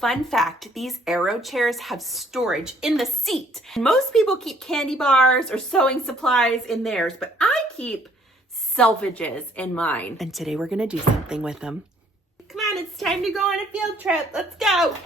Fun fact, these Aero chairs have storage in the seat. Most people keep candy bars or sewing supplies in theirs, but I keep Selvages in mine. And today we're gonna do something with them. Come on, it's time to go on a field trip. Let's go.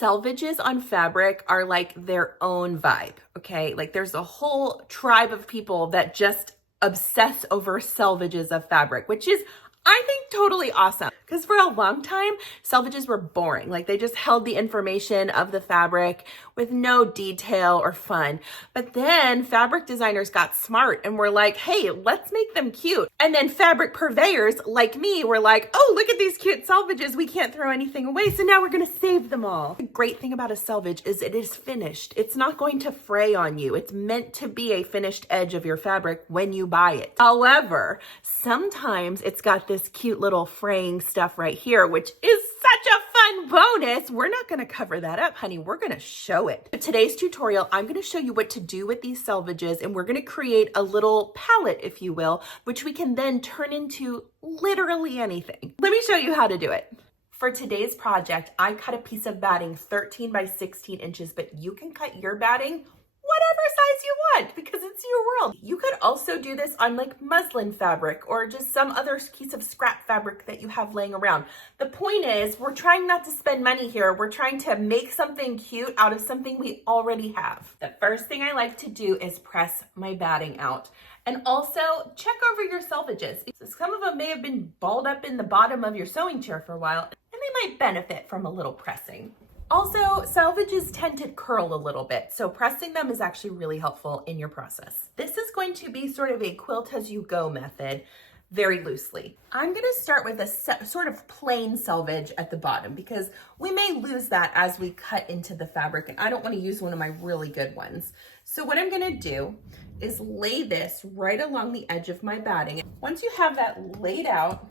Selvages on fabric are like their own vibe, okay? Like there's a whole tribe of people that just obsess over selvages of fabric, which is, I think, totally awesome. Because for a long time, selvages were boring. Like they just held the information of the fabric with no detail or fun. But then fabric designers got smart and were like, hey, let's make them cute. And then fabric purveyors like me were like, oh, look at these cute selvages. We can't throw anything away. So now we're going to save them all. The great thing about a selvage is it is finished. It's not going to fray on you. It's meant to be a finished edge of your fabric when you buy it. However, sometimes it's got this cute little fraying stuff right here, which is such a fun bonus. We're not going to cover that up, honey. We're going to show it. For today's tutorial, I'm going to show you what to do with these selvages, and we're going to create a little palette, if you will, which we can then turn into literally anything. Let me show you how to do it. For today's project, I cut a piece of batting 13 by 16 inches, but you can cut your batting whatever size you want because it's your world. You could also do this on like muslin fabric or just some other piece of scrap fabric that you have laying around. The point is, we're trying not to spend money here. We're trying to make something cute out of something we already have. The first thing I like to do is press my batting out. And also check over your selvages. Some of them may have been balled up in the bottom of your sewing chair for a while, and they might benefit from a little pressing. Also, selvages tend to curl a little bit, so pressing them is actually really helpful in your process. This is going to be sort of a quilt as you go method, very loosely. I'm gonna start with a sort of plain selvage at the bottom because we may lose that as we cut into the fabric, and I don't wanna use one of my really good ones. So what I'm gonna do is lay this right along the edge of my batting. Once you have that laid out,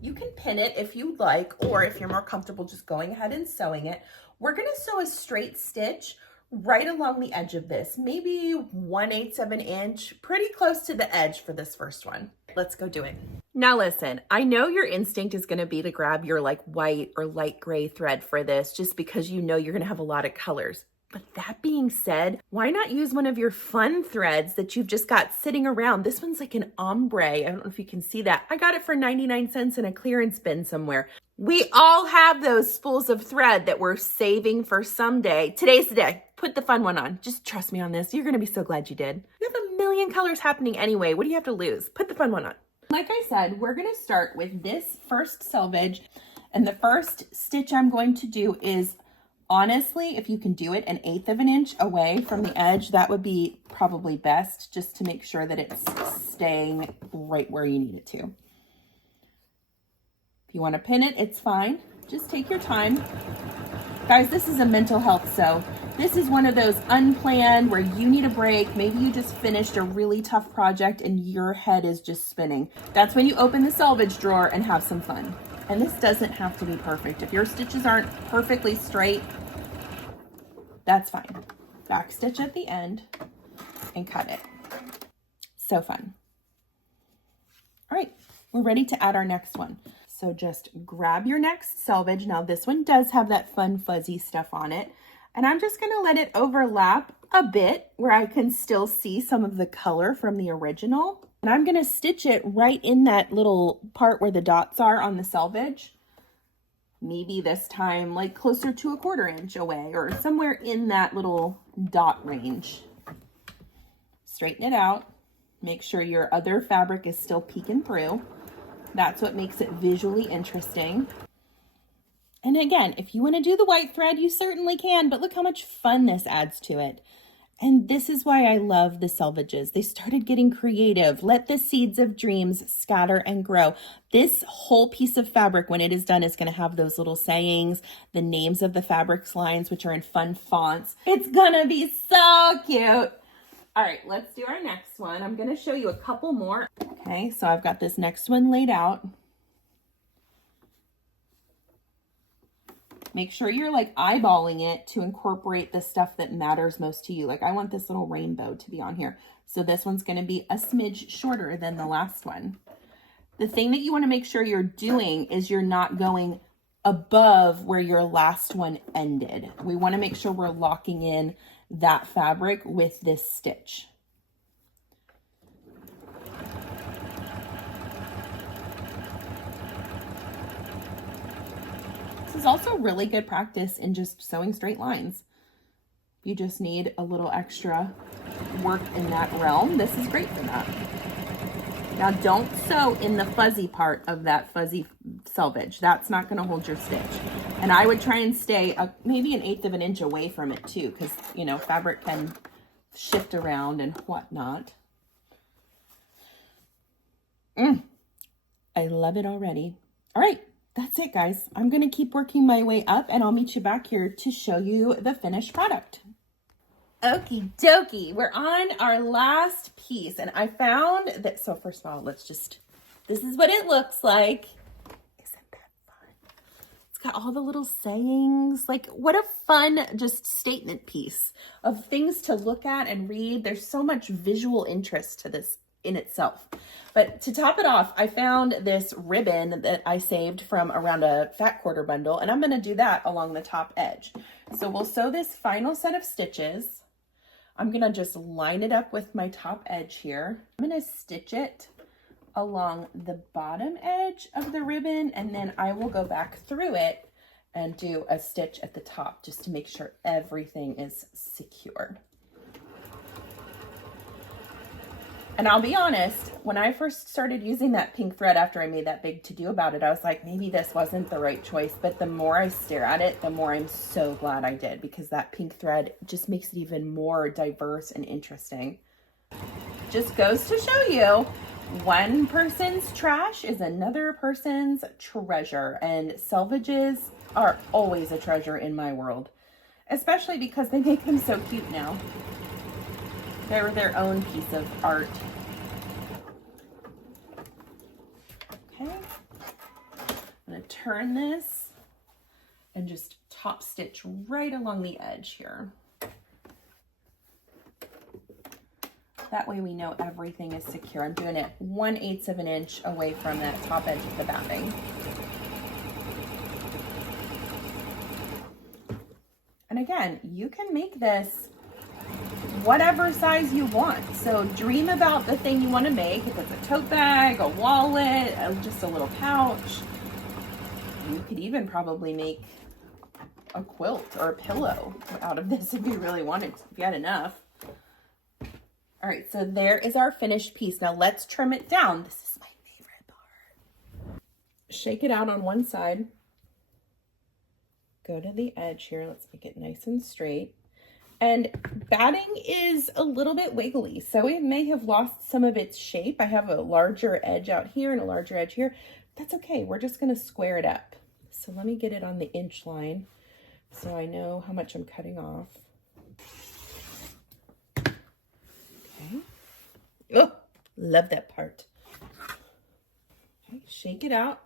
you can pin it if you'd like, or if you're more comfortable just going ahead and sewing it. We're gonna sew a straight stitch right along the edge of this, maybe 1/8 of an inch, pretty close to the edge for this first one. Let's go do it. Now listen, I know your instinct is gonna be to grab your like white or light gray thread for this just because you know you're gonna have a lot of colors. But that being said, why not use one of your fun threads that you've just got sitting around? This one's like an ombre. I don't know if you can see that. I got it for 99 cents in a clearance bin somewhere. We all have those spools of thread that we're saving for someday. Today's the day. Put the fun one on. Just trust me on this. You're going to be so glad you did. You have a million colors happening anyway. What do you have to lose? Put the fun one on. Like I said, we're going to start with this first selvage. And the first stitch I'm going to do is, honestly, if you can do it 1/8 of an inch away from the edge, that would be probably best, just to make sure that it's staying right where you need it to. If you want to pin it, it's fine. Just take your time. Guys, this is a mental health sew. This is one of those unplanned where you need a break. Maybe you just finished a really tough project and your head is just spinning. That's when you open the selvage drawer and have some fun. And this doesn't have to be perfect. If your stitches aren't perfectly straight, that's fine. Back stitch at the end and cut it. So fun. All right, we're ready to add our next one. So just grab your next selvage. Now this one does have that fun fuzzy stuff on it. And I'm just gonna let it overlap a bit where I can still see some of the color from the original. And I'm gonna stitch it right in that little part where the dots are on the selvage. Maybe this time like closer to 1/4 inch away or somewhere in that little dot range. Straighten it out. Make sure your other fabric is still peeking through. That's what makes it visually interesting. And again, if you want to do the white thread, you certainly can, but look how much fun this adds to it. And this is why I love the selvages. They started getting creative. Let the seeds of dreams scatter and grow. This whole piece of fabric, when it is done, is going to have those little sayings, the names of the fabrics lines, which are in fun fonts. It's going to be so cute. All right, let's do our next one. I'm going to show you a couple more. Okay, so I've got this next one laid out. Make sure you're like eyeballing it to incorporate the stuff that matters most to you. Like I want this little rainbow to be on here. So this one's going to be a smidge shorter than the last one. The thing that you want to make sure you're doing is you're not going above where your last one ended. We want to make sure we're locking in that fabric with this stitch. This is also really good practice in just sewing straight lines. You just need a little extra work in that realm. This is great for that. Now don't sew in the fuzzy part of that fuzzy selvage. That's not going to hold your stitch. And I would try and stay maybe 1/8 of an inch away from it too, because you know, fabric can shift around and whatnot. I love it already. All right, that's it guys. I'm going to keep working my way up and I'll meet you back here to show you the finished product. Okie dokie, we're on our last piece and I found that, so first of all, this is what it looks like. Isn't that fun? It's got all the little sayings, like what a fun just statement piece of things to look at and read. There's so much visual interest to this in itself. But to top it off, I found this ribbon that I saved from around a fat quarter bundle and I'm gonna do that along the top edge. So we'll sew this final set of stitches. I'm going to just line it up with my top edge here. I'm going to stitch it along the bottom edge of the ribbon and then I will go back through it and do a stitch at the top just to make sure everything is secured. And I'll be honest, when I first started using that pink thread after I made that big to-do about it, I was like, maybe this wasn't the right choice. But the more I stare at it, the more I'm so glad I did, because that pink thread just makes it even more diverse and interesting. Just goes to show you, one person's trash is another person's treasure. And selvages are always a treasure in my world, especially because they make them so cute now. They're their own piece of art. Okay, I'm going to turn this and just top stitch right along the edge here. That way we know everything is secure. I'm doing it 1/8 of an inch away from that top edge of the batting. And again, you can make this whatever size you want. So dream about the thing you want to make. If it's a tote bag, a wallet, just a little pouch. You could even probably make a quilt or a pillow out of this if you really wanted to, if you had enough. All right, so there is our finished piece. Now let's trim it down. This is my favorite part. Shake it out on one side. Go to the edge here. Let's make it nice and straight. And batting is a little bit wiggly, so it may have lost some of its shape. I have a larger edge out here and a larger edge here. That's okay. We're just going to square it up. So let me get it on the inch line so I know how much I'm cutting off. Okay. Oh, love that part. Okay, shake it out.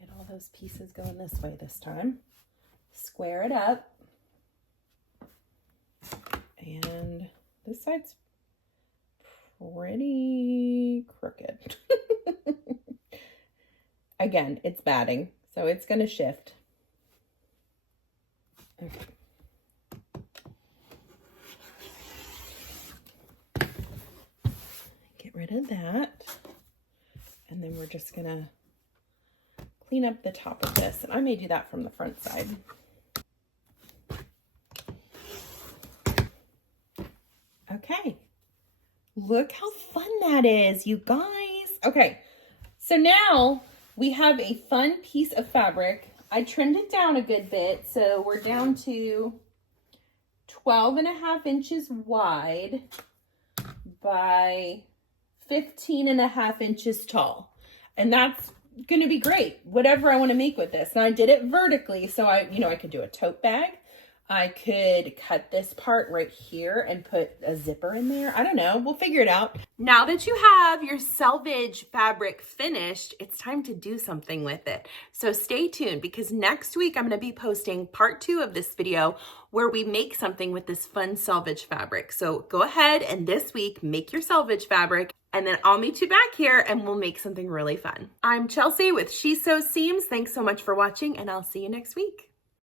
Get all those pieces going this way this time. Square it up. And this side's pretty crooked. Again, it's batting, so it's going to shift. Okay. Get rid of that. And then we're just going to clean up the top of this. And I may do that from the front side. Okay, look how fun that is, you guys. Okay, so now we have a fun piece of fabric. I trimmed it down a good bit, so we're down to 12.5 inches wide by 15.5 inches tall. And that's going to be great, whatever I want to make with this. Now I did it vertically, so I could do a tote bag. I could cut this part right here and put a zipper in there. I don't know. We'll figure it out. Now that you have your selvage fabric finished, it's time to do something with it. So stay tuned, because next week I'm going to be posting part 2 of this video where we make something with this fun selvage fabric. So go ahead and this week make your selvage fabric and then I'll meet you back here and we'll make something really fun. I'm Chelsea with She Sews Seams. Thanks so much for watching, and I'll see you next week.